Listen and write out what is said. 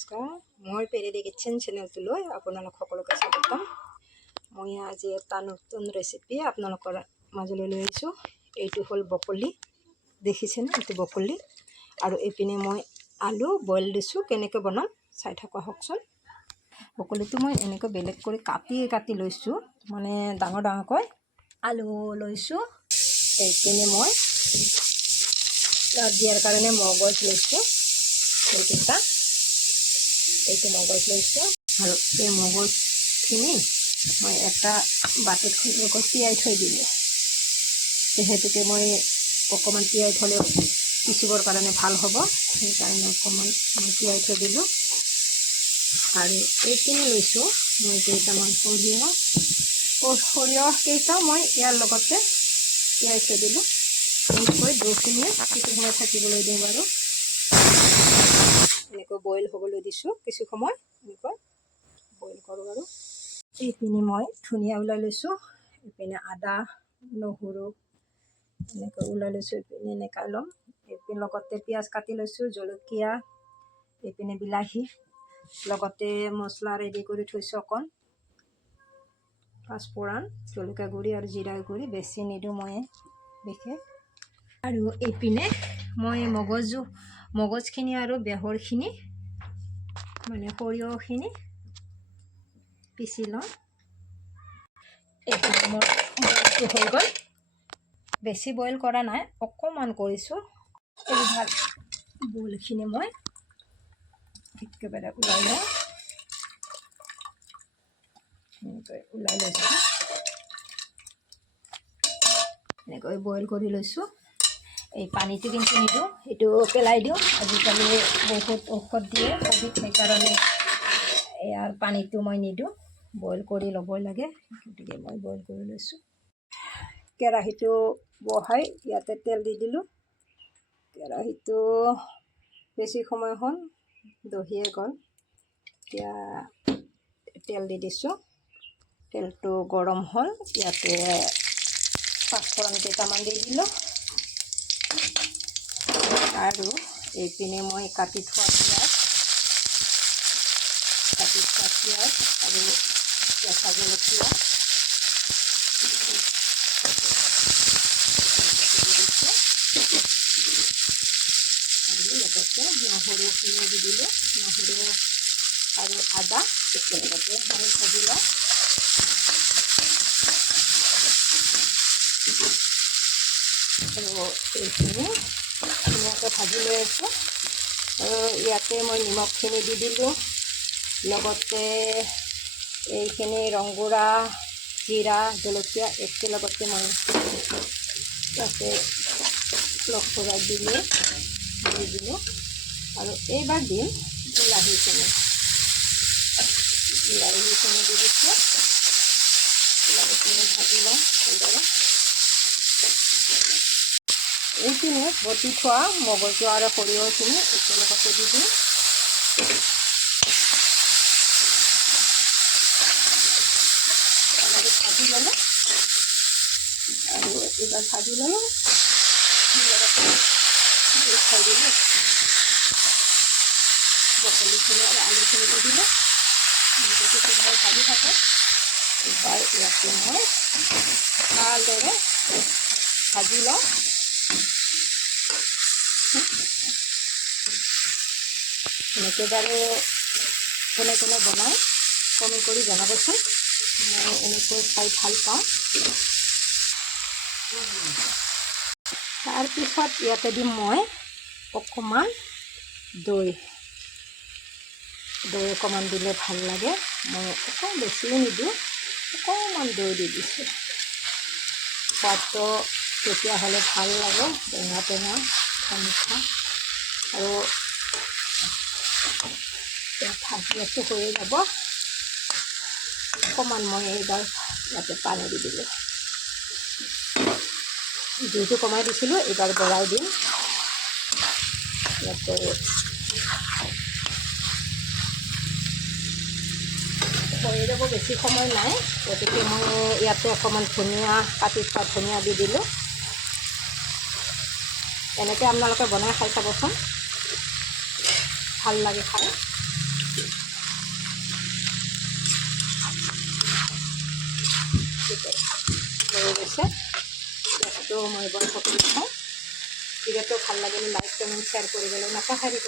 নমস্কাৰ, মই পেৰেডি কিটচেন চেনেলটোলৈ আপোনালোক সকলোকে স্বাগতম। মই আজি এটা নতুন ৰেচিপি আপোনালোকৰ মাজলৈ লৈ আহিছোঁ। এইটো হ'ল বকলি, দেখিছেনে? এইটো বকলি আৰু এইপিনে মই আলু বইল দিছোঁ। কেনেকৈ বনাম চাই থকা হওকচোন। বকলিটো মই এনেকৈ বেলেগ কৰি কাটি লৈছোঁ, মানে ডাঙৰ ডাঙৰকৈ। আলু লৈছোঁ। এইপিনে মই দিয়াৰ কাৰণে মগজ লৈছোঁ, এইটো মগজ লৈছোঁ আৰু এই মগজখিনি মই এটা বাতিত তিয়াই থৈ দিলোঁ। যিহেতুকে মই অকণমান তিয়াই থ'লে পিচিবৰ কাৰণে ভাল হ'ব, সেইকাৰণে অকণমান মই তিয়াই থৈ দিলোঁ। আৰু এইখিনি লৈছোঁ মই কেইটামান সৰিয়হ কেইটা মই ইয়াৰ লগতে তিয়াই থৈ দিলোঁ। এনেকৈ দুখিনিয়ে কিছু সময় থাকিবলৈ দিওঁ বাৰু। এনেকৈ বইল হ'বলৈ দিছোঁ কিছু সময়, এনেকৈ বইল কৰোঁ আৰু। এইপিনে মই ধনিয়া ওলাই লৈছোঁ, এইপিনে আদা নহৰু এনেকৈ ওলাই লৈছোঁ। এইপিনে এনেকৈ ল'ম। এইপিনে লগতে পিঁয়াজ কাটি লৈছোঁ, জলকীয়া, এইপিনে বিলাহী, লগতে মছলা ৰেডি কৰি থৈছোঁ অকণ। পাঁচফোৰণ, জলকীয়া গুড়ি আৰু জিৰা গুড়ি, বেছি নিদিওঁ মই বিশেষ। আৰু এইপিনে মই মগজখিনি আৰু বেহৰখিনি, মানে সৰিয়হখিনি পিচি লওঁ। এইপিনে মোৰ বইলটো হৈ গ'ল। বেছি বইল কৰা নাই, অকণমান কৰিছোঁ। এইবাৰ বইলখিনি মই একেবাৰে ওলাই লওঁ। এনেকৈ ওলাই লৈছোঁ, এনেকৈ বইল কৰি লৈছোঁ। এই পানীটো কিন্তু নিদিওঁ, সেইটো পেলাই দিওঁ। আজিকালি বহুত ঔষধ দিয়ে কবিত, সেইকাৰণে ইয়াৰ পানীটো মই নিদিওঁ, বইল কৰি ল'বই লাগে। গতিকে মই বইল কৰি লৈছোঁ। কেৰাহীটো বহাই ইয়াতে তেল দি দিলোঁ। কেৰাহীটো বেছি সময় হ'ল, দহিয়ে গ'ল। এতিয়া তেল দি দিছোঁ। তেলটো গৰম হ'ল, ইয়াতে পাঁচফোৰণ কেইটামান দি দিলোঁ। আৰু এইপিনে মই কাটি থোৱা পিঁয়াজ আৰু কেঁচা জলকীয়া আৰু লগতে নহৰুখিনি দি দিলোঁ। নহৰু আৰু আদা একেলগতে মই ভাজি লওঁ। আৰু এইখিনি ধুনীয়াকৈ ভাজি লৈ আছোঁ। আৰু ইয়াতে মই নিমখখিনি দি দিলোঁ, লগতে এইখিনি ৰংগুড়া, জিৰা, জলকীয়া একেলগতে মই ইয়াতে লগ দি দিলোঁ। আৰু এইবাৰ দিম বিলাহীখিনি দি দিছোঁ। বিলাহীখিনি ভাজি লওঁ ভালদৰে। এইপিনে বটি থোৱা মগজু আৰু সৰিয়হখিনি একেলগতে দি দিওঁ। ভাজি ল'লোঁ আৰু এইবাৰ ভাজি ল'লোঁ। লগতে থৈ দিলোঁ, বকলিখিনি আৰু আলুখিনি দি দিলোঁ। এনেকৈ মই ভাজি থাকোঁ। এইবাৰ ইয়াতে মই ভালদৰে ভাজি লওঁ। এনেকৈ বাৰু কোনে কোনে বনাই কমেণ্ট কৰি জনাবচোন। মই এনেকৈ খাই ভাল পাওঁ। তাৰপিছত ইয়াতে দিম মই অকণমান দৈ অকণমান দিলে ভাল লাগে। মই অকণ বেছিও নিদিওঁ, অকণমান দৈ দি দিছোঁ। সোৱাদটো তেতিয়াহ'লে ভাল লাগে, টেঙা মিঠা। আৰু ভাজিটো হৈয়ে যাব। অকণমান মই এইবাৰ ইয়াতে পানী দি দিলোঁ। জুইটো কমাই দিছিলোঁ, এইবাৰ বঢ়াই দিম। ইয়াতে হৈয়ে যাব, বেছি সময় নাই। গতিকে মই ইয়াতে অকণমান ধনিয়া, কাটি থোৱা ধনিয়া দি দিলোঁ। এনেকৈ আপোনালোকে বনাই খাই চাবচোন, ভাল লাগে খাই। হৈ গৈছে গেছটো মই বন্ধ কৰি থওঁ ভিডিঅ'টো ভাল লাগিলে লাইক কমেণ্ট শ্বেয়াৰ কৰিবলৈ নাপাহৰিব